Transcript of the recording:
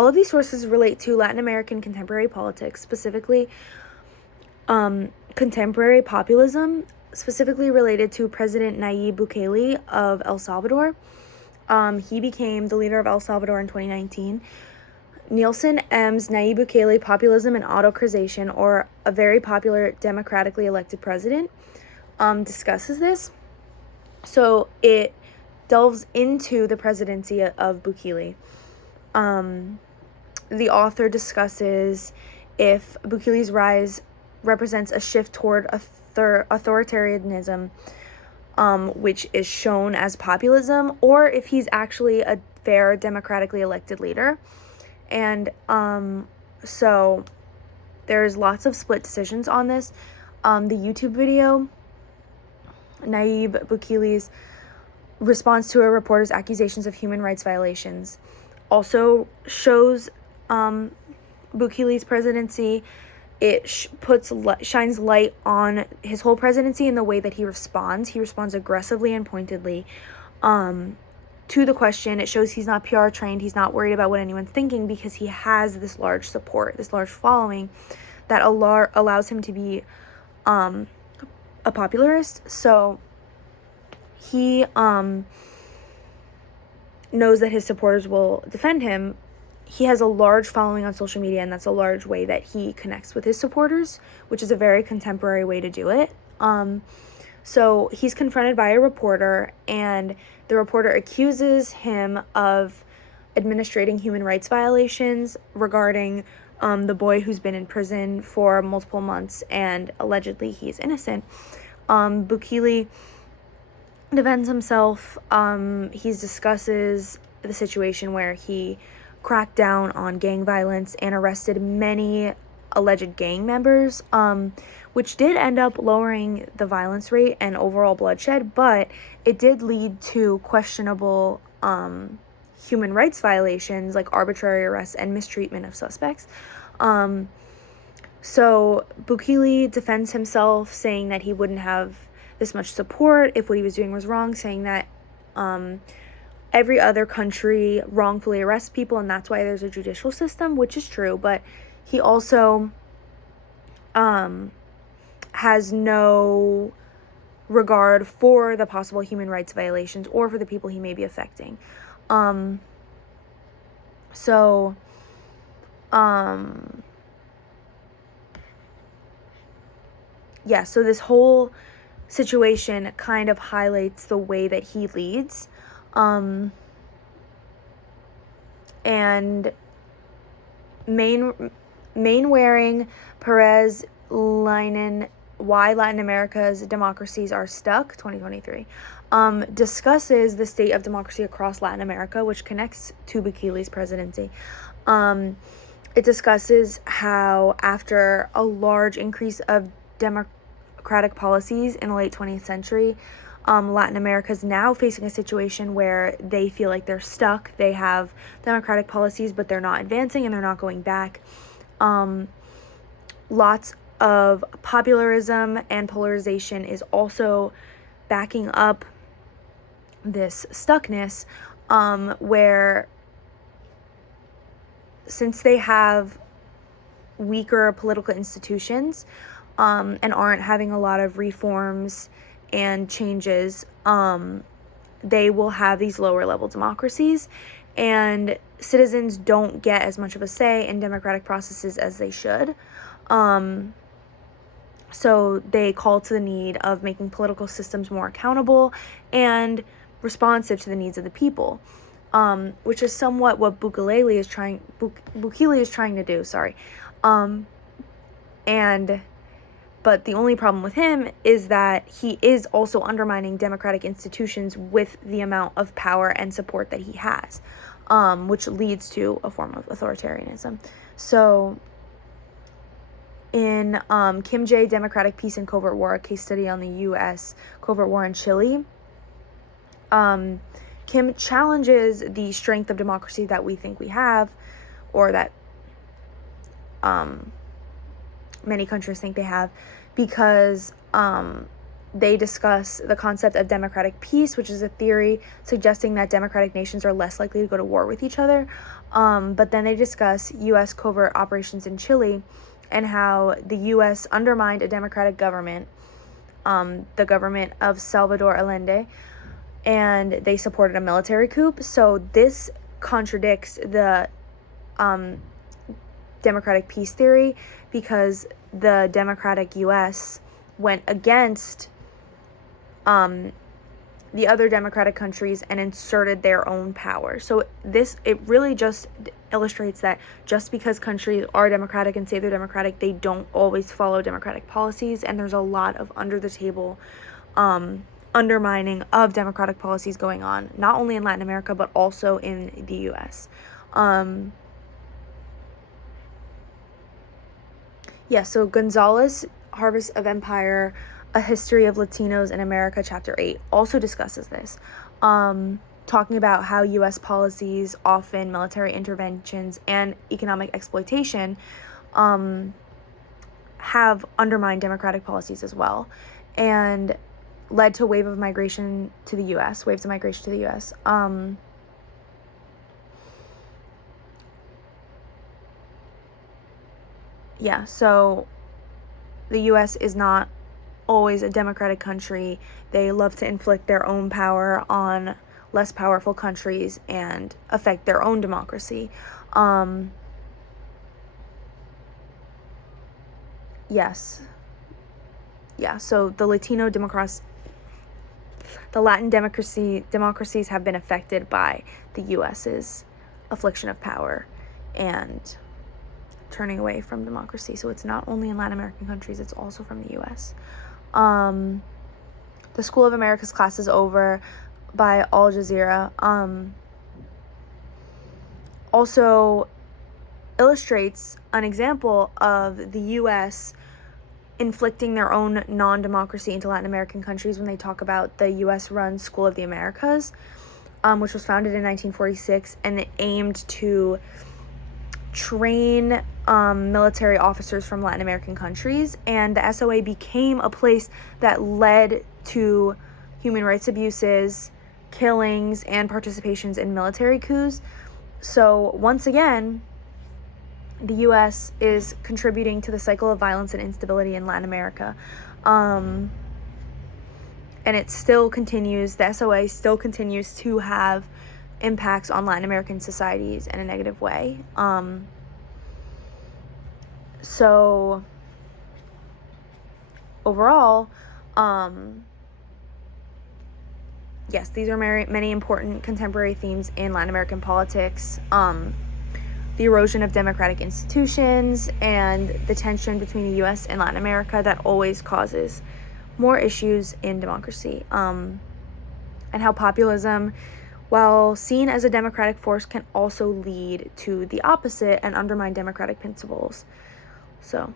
All of these sources relate to Latin American contemporary politics, specifically contemporary populism, specifically related to President Nayib Bukele of El Salvador. He became the leader of El Salvador in 2019. Nielsen M's Nayib Bukele, Populism and Autocratization, or a very popular democratically elected president, discusses this. So it delves into the presidency of Bukele. The author discusses if Bukele's rise represents a shift toward authoritarianism, which is shown as populism, or if he's actually a fair, democratically elected leader. And so there's lots of split decisions on this. The YouTube video, Nayib Bukele's response to a reporter's accusations of human rights violations, also shows Bukele's presidency. It shines light on his whole presidency in the way that he responds. He responds aggressively and pointedly to the question. It shows he's not PR trained. He's not worried about what anyone's thinking because he has this large support, this large following that allows him to be a popularist. So he knows that his supporters will defend him. He has a large following on social media, and that's a large way that he connects with his supporters, which is a very contemporary way to do it. So he's confronted by a reporter, and the reporter accuses him of administrating human rights violations regarding the boy who's been in prison for multiple months, and allegedly he's innocent. Bukele defends himself. He discusses the situation where he cracked down on gang violence and arrested many alleged gang members, which did end up lowering the violence rate and overall bloodshed, but it did lead to questionable human rights violations like arbitrary arrests and mistreatment of suspects. So Bukele defends himself, saying that he wouldn't have this much support if what he was doing was wrong, saying that every other country wrongfully arrests people, and that's why there's a judicial system, which is true, but he also has no regard for the possible human rights violations or for the people he may be affecting. So this whole situation kind of highlights the way that he leads. And Mainwaring, Perez, Leinen, Why Latin America's Democracies Are Stuck, 2023, discusses the state of democracy across Latin America, which connects to Bukele's presidency. It discusses how after a large increase of democratic policies in the late 20th century, Latin America is now facing a situation where they feel like they're stuck. They have democratic policies, but they're not advancing and they're not going back. Lots of popularism and polarization is also backing up this stuckness, where since they have weaker political institutions and aren't having a lot of reforms and changes, they will have these lower level democracies, and citizens don't get as much of a say in democratic processes as they should. So they call to the need of making political systems more accountable and responsive to the needs of the people, which is somewhat what Bukele is trying to do. But the only problem with him is that he is also undermining democratic institutions with the amount of power and support that he has, which leads to a form of authoritarianism. So in Kim J. Democratic Peace and Covert War, a case study on the U.S. covert war in Chile, Kim challenges the strength of democracy that we think we have, or that many countries think they have, because they discuss the concept of democratic peace, which is a theory suggesting that democratic nations are less likely to go to war with each other. But then they discuss U.S. covert operations in Chile and how the U.S. undermined a democratic government, the government of Salvador Allende, and they supported a military coup. So this contradicts the democratic peace theory, because the democratic U.S. went against the other democratic countries and inserted their own power. So it really just illustrates that just because countries are democratic and say they're democratic, they don't always follow democratic policies, and there's a lot of under the table undermining of democratic policies going on, not only in Latin America but also in the U.S. So Gonzalez, Harvest of Empire, A History of Latinos in America, Chapter 8, also discusses this, talking about how U.S. policies, often military interventions and economic exploitation, have undermined democratic policies as well, and led to waves of migration to the U.S. So the U.S. is not always a democratic country. They love to inflict their own power on less powerful countries and affect their own democracy. So the Latin democracies have been affected by the U.S.'s affliction of power and turning away from democracy. So it's not only in Latin American countries, it's also from the U.S. The School of America's class is over by Al Jazeera. Also illustrates an example of the U.S. inflicting their own non-democracy into Latin American countries when they talk about the U.S.-run School of the Americas, which was founded in 1946, and it aimed to train military officers from Latin American countries, and the SOA became a place that led to human rights abuses, killings, and participations in military coups. So once again, the U.S. is contributing to the cycle of violence and instability in Latin America. And it still continues, the SOA still continues to have impacts on Latin American societies in a negative way. So overall, yes, these are many important contemporary themes in Latin American politics. The erosion of democratic institutions and the tension between the U.S. and Latin America that always causes more issues in democracy. And how populism, while seen as a democratic force, can also lead to the opposite and undermine democratic principles. So